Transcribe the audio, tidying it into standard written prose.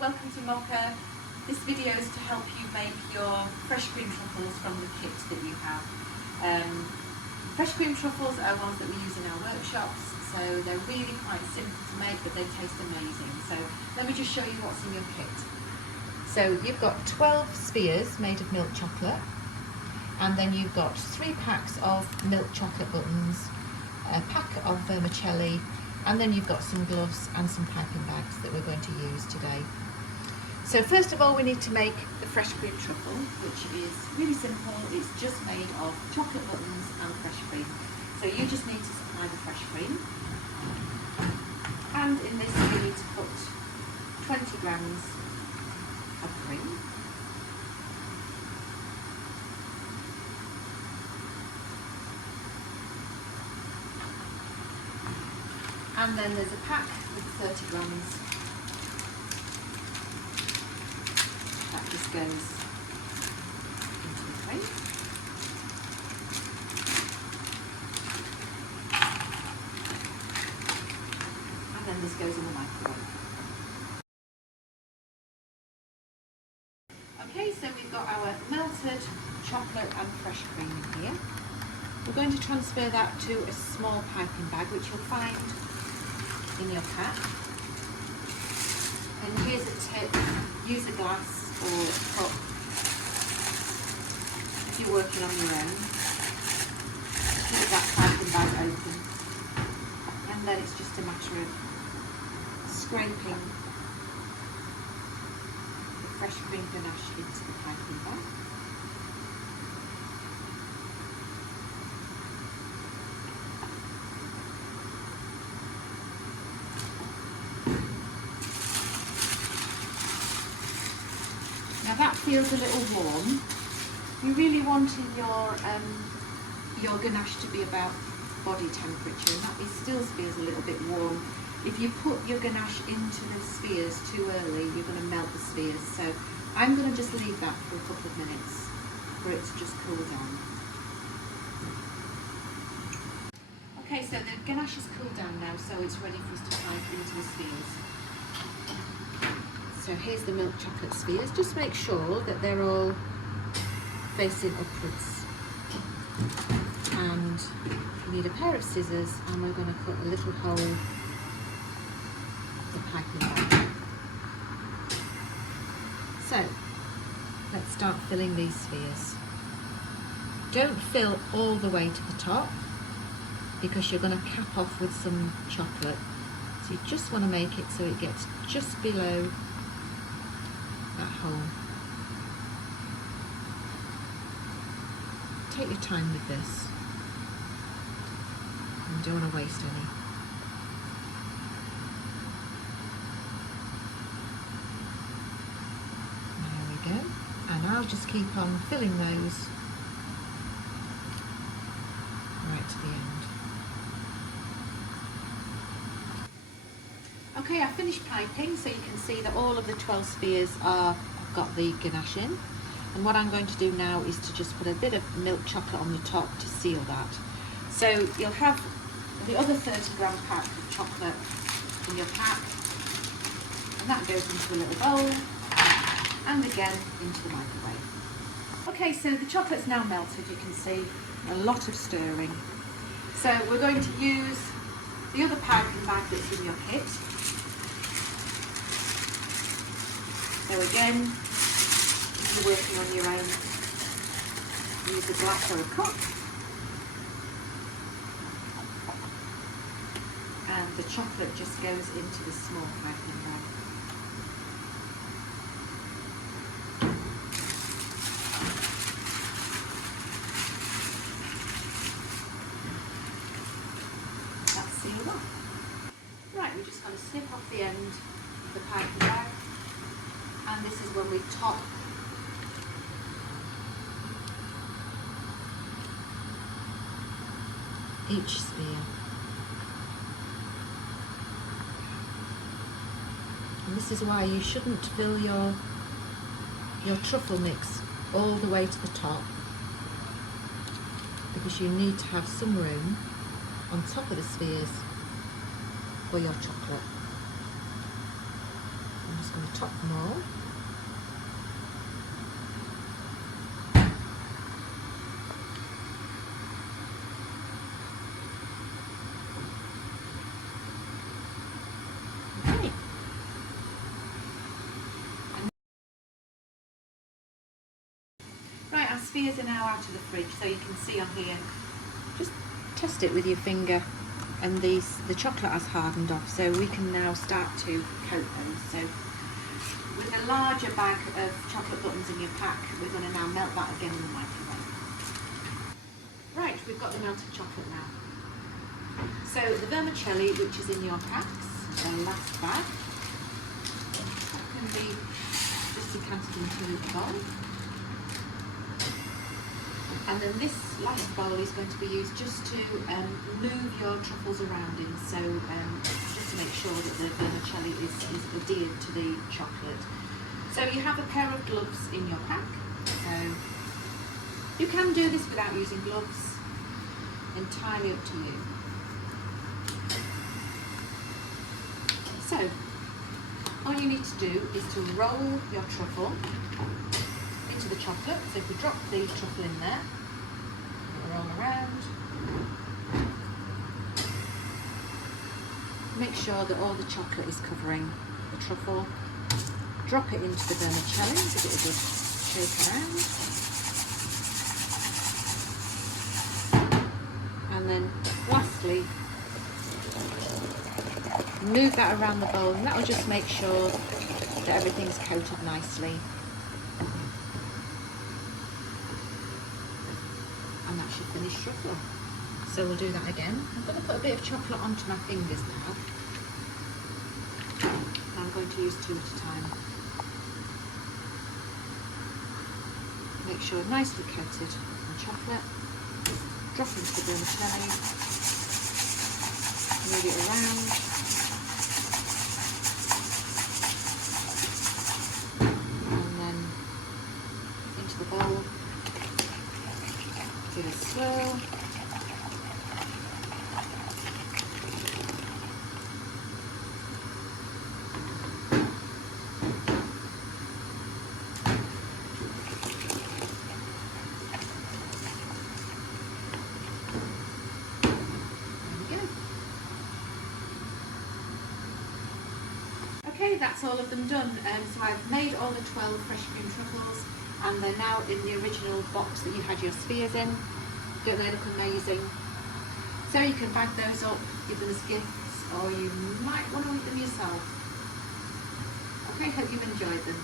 welcome to Mocha. This video is to help you make your fresh cream truffles from the kit that you have. Fresh cream truffles are ones that we use in our workshops, so they're really quite simple to make, but they taste amazing. So let me just show you what's in your kit. So you've got 12 spheres made of milk chocolate, and then you've got 3 packs of milk chocolate buttons, a pack of vermicelli, and then you've got some gloves and some piping bags that we're going to use today. So first of all, we need to make the fresh cream truffle, which is really simple. It's just made of chocolate buttons and fresh cream. So you just need to supply the fresh cream. And in this you need to put 20 grams of cream. And then there's a pack with 30 grams. That just goes into the cream. And then this goes in the microwave. Okay, so we've got our melted chocolate and fresh cream in here. We're going to transfer that to a small piping bag, which you'll find in your pack. And here's a tip: use a glass or a cup if you're working on your own. Keep that piping bag open, and then it's just a matter of scraping the fresh cream ganache into the piping bag. Now that feels a little warm. You really wanting your ganache to be about body temperature, and that still feels a little bit warm. If you put your ganache into the spheres too early, you're going to melt the spheres. So I'm going to just leave that for a couple of minutes for it to just cool down. Okay, so the ganache has cooled down now, so it's ready for us to pipe into the spheres. So here's the milk chocolate spheres. Just make sure that they're all facing upwards. And you need a pair of scissors, and we're going to cut a little hole in the piping bag. So let's start filling these spheres. Don't fill all the way to the top, because you're going to cap off with some chocolate. So you just want to make it so it gets just below that hole. Take your time with this. You don't want to waste any. There we go. And I'll just keep on filling those right to the end. Okay, I've finished piping, so you can see that all of the 12 spheres have got the ganache in. And what I'm going to do now is to just put a bit of milk chocolate on the top to seal that. So you'll have the other 30-gram pack of chocolate in your pack, and that goes into a little bowl, and again into the microwave. Okay, so the chocolate's now melted, you can see a lot of stirring. So we're going to use the other piping bag that's in your kit. So again, if you're working on your own, use a glass or a cup. And the chocolate just goes into the small piping bag. That's sealed off. Right, we're just going to snip off the end of the piping bag. And this is when we top each sphere. And this is why you shouldn't fill your truffle mix all the way to the top, because you need to have some room on top of the spheres for your chocolate. I'm just going to top them all. Okay. Right, our spheres are now out of the fridge, so you can see on here, just test it with your finger, and the chocolate has hardened off, so we can now start to coat those. So with a larger bag of chocolate buttons in your pack, we're going to now melt that again in the microwave. Right, we've got the melted chocolate now. So the vermicelli, which is in your packs, the last bag, that can be just decanted into the bowl. And then this last bowl is going to be used just to move your truffles around in, so just to make sure that the vermicelli is adhered to the chocolate. So you have a pair of gloves in your pack. So you can do this without using gloves, entirely up to you. So all you need to do is to roll your truffle into the chocolate. So if we drop the truffle in there, roll around, make sure that all the chocolate is covering the truffle. Drop it into the vermicelli, give it a good shake around, and then lastly move that around the bowl, and that will just make sure that everything's coated nicely. And that's your finished truffle. So we'll do that again. I'm going to put a bit of chocolate onto my fingers now. I'm going to use 2 at a time. Make sure nicely coated in chocolate. Drop into the vermicelli. Move it around. And then into the bowl. Give it a swirl. Okay, that's all of them done. So I've made all the 12 fresh cream truffles, and they're now in the original box that you had your spheres in. Don't they look amazing? So you can bag those up, give them as gifts, or you might want to eat them yourself. Okay, hope you enjoyed them.